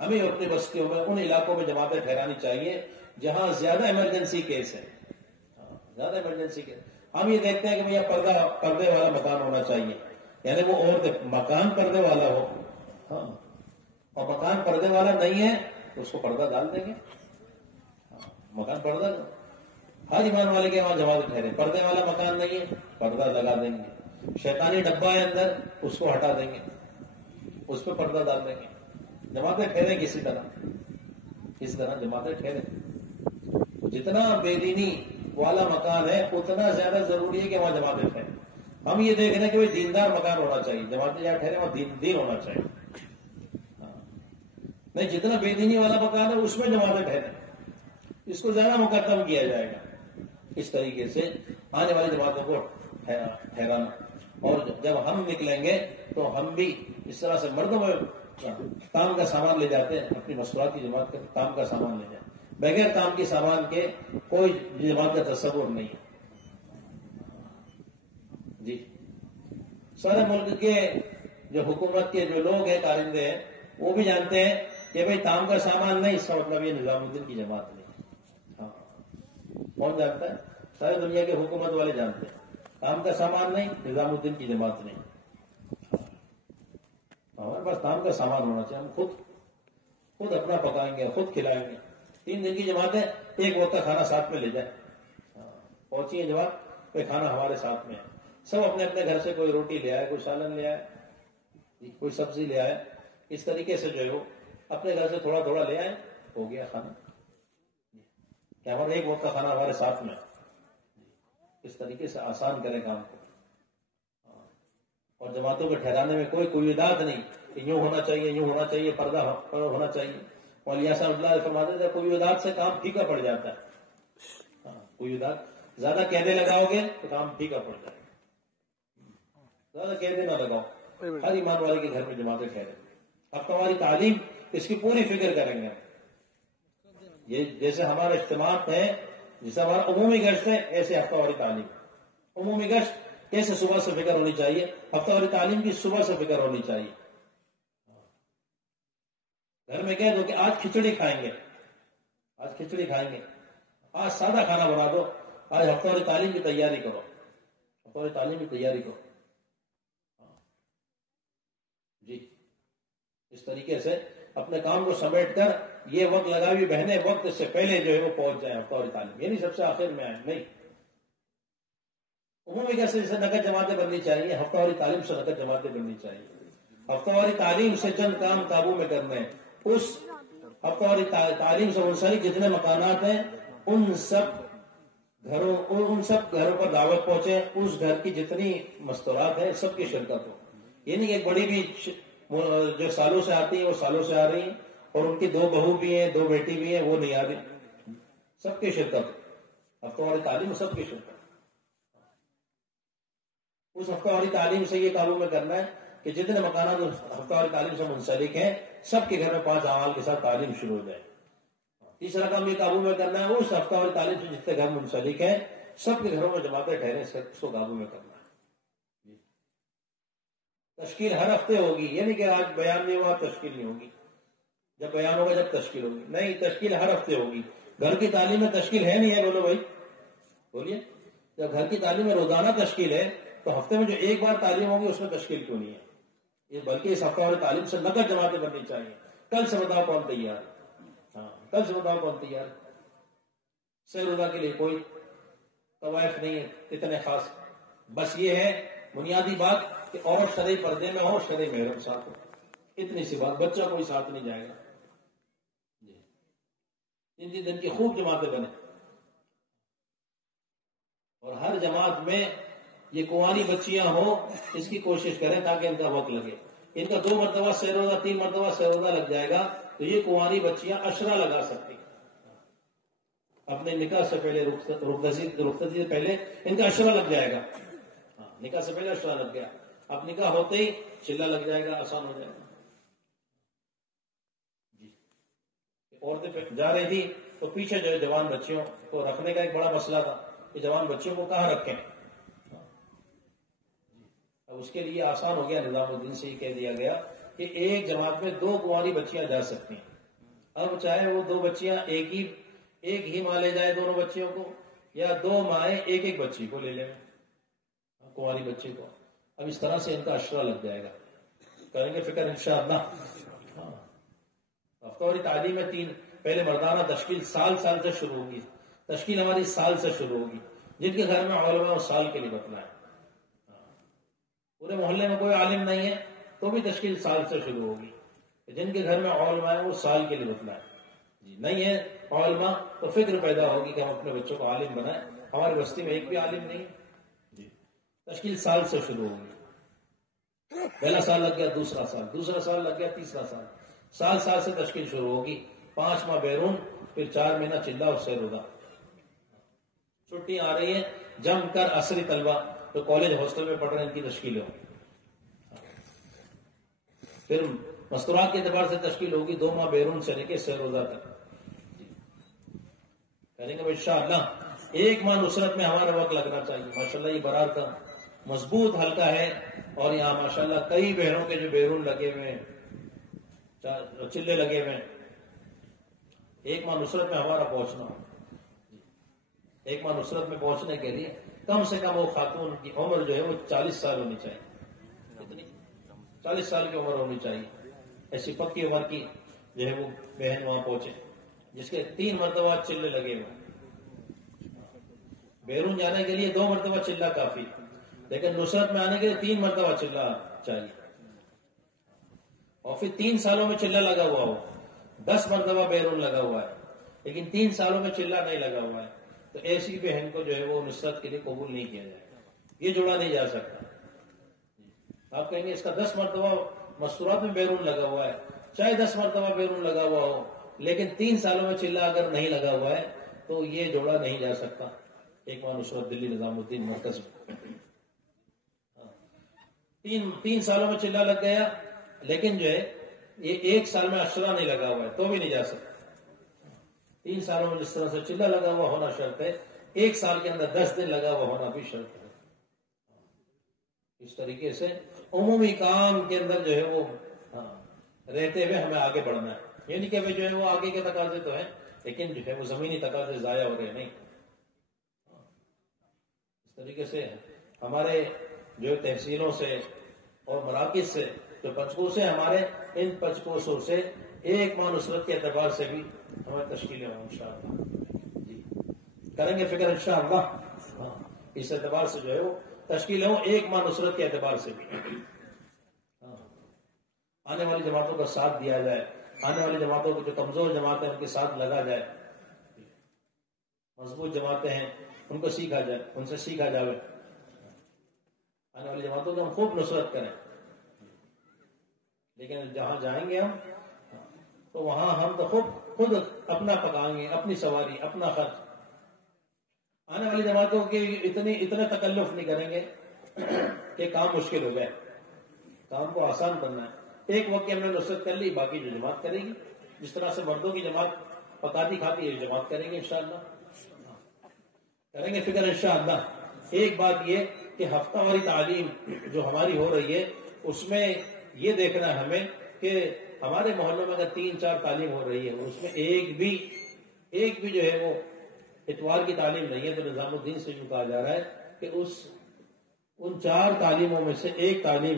ہمیں اپنی بستیوں میں ان علاقوں میں جماعتیں ٹھہرانی چاہیے جہاں زیادہ ایمرجنسی کیس ہے، زیادہ ایمرجنسی کیس. ہم یہ دیکھتے ہیں کہ بھیا پردے والا مکان ہونا چاہیے، یعنی وہ عورت مکان پردے والا ہو، ہاں، اور مکان پردے والا نہیں ہے تو اس کو پردہ ڈال دیں گے. مکان پردہ ہر ایمان والے کے وہاں جماعت ٹھہرے، پردے والا مکان نہیں ہے پردہ لگا دیں گے. شیطانی ڈبہ ہے اندر اس کو ہٹا دیں گے، اس پہ پردہ ڈال دیں گے. جماعتیں ٹھہرے کسی طرح جماعتیں ٹھہرے. جتنا بے دینی والا مکان ہے اتنا زیادہ ضروری ہے کہ وہاں جماعتیں ٹھہرے. ہم یہ دیکھ رہے ہیں کہ دیندار مکان ہونا چاہیے، جماعتیں جہاں ٹھہرے وہاں دین ہونا چاہیے. نہیں، جتنا بے دینی والا مکان ہے اس میں جماعتیں ٹھہرے، اس کو زیادہ مقدم کیا جائے گا. اس طریقے سے آنے والی جماعتوں کو ٹھہرانا. اور جب ہم نکلیں گے تو ہم بھی اس طرح سے مردوں میں کام کا سامان لے جاتے ہیں، اپنی مصروفات کی جماعت کا کام کا سامان لے جائیں. بغیر کام کے سامان کے کوئی جماعت کا تصور نہیں ہے. جی، سارے ملک کے جو حکومت کے جو لوگ ہیں، کارندے ہیں، وہ بھی جانتے ہیں کہ بھئی کام کا سامان نہیں، اس کا مطلب یہ نظام الدین کی جماعت نہیں. ہاں، کون جانتا ہے؟ سارے دنیا کے حکومت والے جانتے ہیں. کام کا سامان نہیں، نظام الدین کی جماعت نہیں. ہمارے پاس کام کا سامان ہونا چاہیے، ہم خود اپنا پکائیں گے، خود کھلائیں گے. 3 دن کی جماعتیں ایک وقت کا کھانا ساتھ میں لے جائیں. پہنچی ہے جماعت، کوئی کھانا ہمارے ساتھ میں ہے. سب اپنے اپنے گھر سے کوئی روٹی لے آئے، کوئی سالن لے آئے، کوئی سبزی لے آئے. اس طریقے سے جو ہے وہ اپنے گھر سے تھوڑا تھوڑا لے آئے، ہو گیا کھانا. کہ ہمارا ایک وقت کا کھانا ہمارے ساتھ میں. اس طریقے سے آسان کریں کام کو. اور جماعتوں کو ٹھہرانے میں کوئی قیودات نہیں کہ یوں ہونا چاہیے، یوں ہونا چاہیے، پردہ ہونا چاہیے. اور یاسا اللہ فرماتے تھے قیودات سے کام پھیکا پڑ جاتا ہے. قیودات زیادہ قیدیں لگاؤ گے تو کام پھیکا پڑ جائے گا. زیادہ قیدیں نہ لگاؤ. ہر ایمان والے کے گھر میں جماعتیں ٹھہرے. اب تو ہماری تعلیم اس کی پوری فکر کریں گے. یہ جیسے ہمارے اجتماعات ہیں، جیسے ہمارا عمومی گشت ہے، ایسے ہفتہ واری تعلیم. عمومی گشت کیسے صبح سے فکر ہونی چاہیے، ہفتہ واری تعلیم کی صبح سے فکر ہونی چاہیے. گھر میں کہہ دو کہ آج کھچڑی کھائیں گے، آج کھچڑی کھائیں گے، آج سادہ کھانا بنا دو، آج ہفتہ واری تعلیم کی تیاری کرو، ہفتہ واری تعلیم کی تیاری کرو. جی، اس طریقے سے اپنے کام کو سمیٹ کر یہ وقت لگا بھی بہنیں وقت سے پہلے جو ہے وہ پہنچ جائیں ہفتہ واری تعلیم. یعنی سب سے آخر میں آئیں. نہیں، عمومی کیسے جیسے نقد جماعتیں بننی چاہیے، ہفتہ واری تعلیم سے نقد جماعتیں بننی چاہیے. ہفتہ واری تعلیم سے چند کام قابو میں کرنے ہیں. اس ہفتہ واری تعلیم سے منسلک جتنے مکانات ہیں ان سب گھروں پر دعوت پہنچے. اس گھر کی جتنی مستورات ہیں سب کی شرکت ہو. یعنی ایک بڑی بھی جو سالوں سے آتی ہیں وہ سالوں سے آ رہی ہیں، اور ان کی 2 بہو بھی ہیں، 2 بیٹی بھی ہیں، وہ نہیں آ رہی. سب کی شرکت ہو. ہفتہ واری تعلیم سب کی شرکت. اس ہفتہ واری تعلیم سے یہ قابو میں کرنا ہے کہ جتنے مکانات ہفتہ واری تعلیم سے منسلک ہیں سب کے گھر میں 5 اعمال کے ساتھ تعلیم شروع ہو جائے. تیسرا کام یہ قابو میں کرنا ہے اس ہفتہ واری تعلیم سے جتنے گھر منسلک ہیں سب کے گھروں میں جماعتیں ٹھہرے، اس کو قابو میں کرنا ہے. تشکیل ہر ہفتے ہوگی، یعنی کہ آج بیان نہیں ہوا تشکیل نہیں ہوگی، جب بیان ہوگا جب تشکیل ہوگی. نہیں، تشکیل ہر ہفتے ہوگی. گھر کی تعلیم میں تشکیل ہے نہیں ہے؟ بولو بھائی، بولیے. جب گھر کی تعلیم میں روزانہ تشکیل ہے تو ہفتے میں جو ایک بار تعلیم ہوگی اس میں تشکیل کیوں نہیں ہے؟ یہ بلکہ اس ہفتہ والی تعلیم سے نقد جماعتیں بننی چاہیے. کل سے بتاؤ کون تیار ہے؟ ہاں، کل سے بتاؤ کون تیار ہے؟ سیرودہ کے لیے کوئی طوائف نہیں ہے اتنے خاص. بس یہ ہے بنیادی بات کہ اور شرعی پردے میں ہو، شرعی محرم ساتھ ہو. اتنی سی بات. بچہ کوئی ساتھ نہیں جائے گا. جی، 3 دن کی خوب جماعتیں بنے. اور ہر جماعت میں یہ کنواری بچیاں ہوں، اس کی کوشش کریں تاکہ ان کا وقت لگے. ان کا 2 مرتبہ سیروزہ، 3 مرتبہ سیروزہ لگ جائے گا تو یہ کنواری بچیاں عشرہ لگا سکتی. اپنے نکاح سے پہلے رخصتی سے پہلے ان کا عشرہ لگ جائے گا. نکاح سے پہلے عشرہ لگ گیا، اب نکاح ہوتے ہی چلہ لگ جائے گا، آسان ہو جائے گا. جی، عورتیں جا رہی تھی تو پیچھے جو ہے جوان بچیوں کو رکھنے کا ایک بڑا مسئلہ تھا کہ جوان بچیوں کو کہاں رکھیں. اب اس کے لیے آسان ہو گیا، نظام الدین سے یہ کہہ دیا گیا کہ ایک جماعت میں 2 کنواری بچیاں جا سکتی ہیں. اب چاہے وہ 2 بچیاں ایک ہی ماں لے جائے دونوں بچیوں کو، یا 2 مائیں ایک بچی کو لے لیں کنواری بچی کو، اب اس طرح سے ان کا اشرا لگ جائے گا. کریں گے فکر انشاءاللہ. ہفتہ واری تعلیم میں 3 پہلے مردانہ تشکیل سال سے شروع ہوگی. تشکیل ہماری سال سے شروع ہوگی. جن کے گھر میں علماء وہ سال کے لیے بتلائیں. پورے محلے میں کوئی عالم نہیں ہے تو بھی تشکیل سال سے شروع ہوگی. جن کے گھر میں علماء ہے وہ سال کے لیے بتلائیں. جی نہیں ہے علماء تو فکر پیدا ہوگی کہ ہم اپنے بچوں کو عالم بنائیں. ہماری بستی میں ایک بھی عالم نہیں. جی تشکیل سال سے شروع ہوگی. پہلا سال لگ گیا، دوسرا سال لگ گیا، تیسرا سال سے تشکیل شروع ہوگی. 5 ماہ بیرون، پھر 4 مہینہ چلہ اور سیر روزہ. چھٹی آ رہی ہے جم کر عصری طلبہ تو کالج ہاسٹل میں پڑھ رہے ہیں، ان کی تشکیل ہوگی. پھر مستورات کے اعتبار سے تشکیل ہوگی 2 ماہ بیرون سے لے کے سیر روزہ تک. کریں گے انشاءاللہ. 1 ماہ نصرت میں ہمارا وقت لگنا چاہیے. ماشاءاللہ یہ برار کا مضبوط حلقہ ہے، اور یہاں ماشاءاللہ کئی بہنوں کے جو بیرون لگے ہوئے ہیں، چلے لگے ہوئے ہیں. 1 ماہ نصرت میں ہمارا پہنچنا، 1 ماہ نصرت میں پہنچنے کے لیے کم سے کم وہ خاتون کی عمر جو ہے وہ 40 سال ہونی چاہیے. کتنی؟ 40 سال کی عمر ہونی چاہیے. ایسی پکی عمر کی جو ہے وہ بہن وہاں پہنچے جس کے 3 مرتبہ چلے لگے ہوئے. بیرون جانے کے لیے 2 مرتبہ چلہ کافی، لیکن نصرت میں آنے کے لیے 3 مرتبہ چلہ چاہیے. اور پھر 3 سالوں میں چلہ لگا ہوا ہو. 10 مرتبہ بیرون لگا ہوا ہے لیکن 3 سالوں میں چلہ نہیں لگا ہوا ہے، تو ایسی بہن کو جو ہے وہ نصرت کے لیے قبول نہیں کیا جائے گا. یہ جوڑا نہیں جا سکتا. آپ کہیں گے اس کا 10 مرتبہ مستورات میں بیرون لگا ہوا ہے، چاہے 10 مرتبہ بیرون لگا ہوا ہو، لیکن 3 سالوں میں چلہ اگر نہیں لگا ہوا ہے تو یہ جوڑا نہیں جا سکتا. 1 ماہ نصرت دلی نظام الدین مرکز میں 3 سالوں میں چلہ لگ گیا، لیکن جو ہے یہ 1 سال میں اشرا نہیں لگا ہوا ہے تو بھی نہیں جا سکتا. 3 سالوں میں جس طرح سے چلہ لگا ہوا ہونا شرط ہے، 1 سال کے اندر 10 دن لگا ہوا ہونا بھی شرط ہے. اس طریقے سے عمومی کام کے اندر جو ہے وہ رہتے ہوئے ہمیں آگے بڑھنا ہے. یہ نہیں کہ جو ہے وہ آگے کے تقاضے تو ہیں، لیکن جو ہے وہ زمینی تقاضے ضائع ہو رہے نہیں. اس طریقے سے ہمارے جو تحصیلوں سے اور مراکز سے جو پنچکوسے ہمارے، ان پنچکوسوں سے 1 ماہ نصرت کے اعتبار سے بھی ہماری تشکیلیں ہوں انشاءاللہ. جی کریں گے فکر انشاءاللہ. اس اعتبار سے جو ہے وہ تشکیلیں ہوں 1 ماہ نصرت کے اعتبار سے بھی. آنے والی جماعتوں کا ساتھ دیا جائے، آنے والی جماعتوں کو جو کمزور جماعتیں ان کے ساتھ لگا جائے. مضبوط جماعتیں ہیں ان کو سیکھا جائے، ان سے سیکھا جائے. آنے والی جماعتوں کو ہم خوب نصرت کریں، لیکن جہاں جائیں گے ہم تو وہاں ہم تو خود اپنا پکائیں گے، اپنی سواری، اپنا خرچ. آنے والی جماعتوں کے اتنے تکلف نہیں کریں گے کہ کام مشکل ہو گئے. کام کو آسان کرنا ہے. ایک وقت کی ہم نے نصرت کر لی، باقی جو جماعت کرے گی، جس طرح سے مردوں کی جماعت پکاتی کھاتی ہے جماعت کریں گے انشاءاللہ. کریں گے فکر انشاءاللہ. ایک بات یہ کہ ہفتہ واری تعلیم جو ہماری ہو رہی ہے اس میں یہ دیکھنا ہے ہمیں کہ ہمارے محلوں میں اگر 3-4 تعلیم ہو رہی ہے اس میں ایک بھی جو ہے وہ اتوار کی تعلیم نہیں ہے، تو نظام الدین سے جو کہا جا رہا ہے کہ ان 4 تعلیموں میں سے ایک تعلیم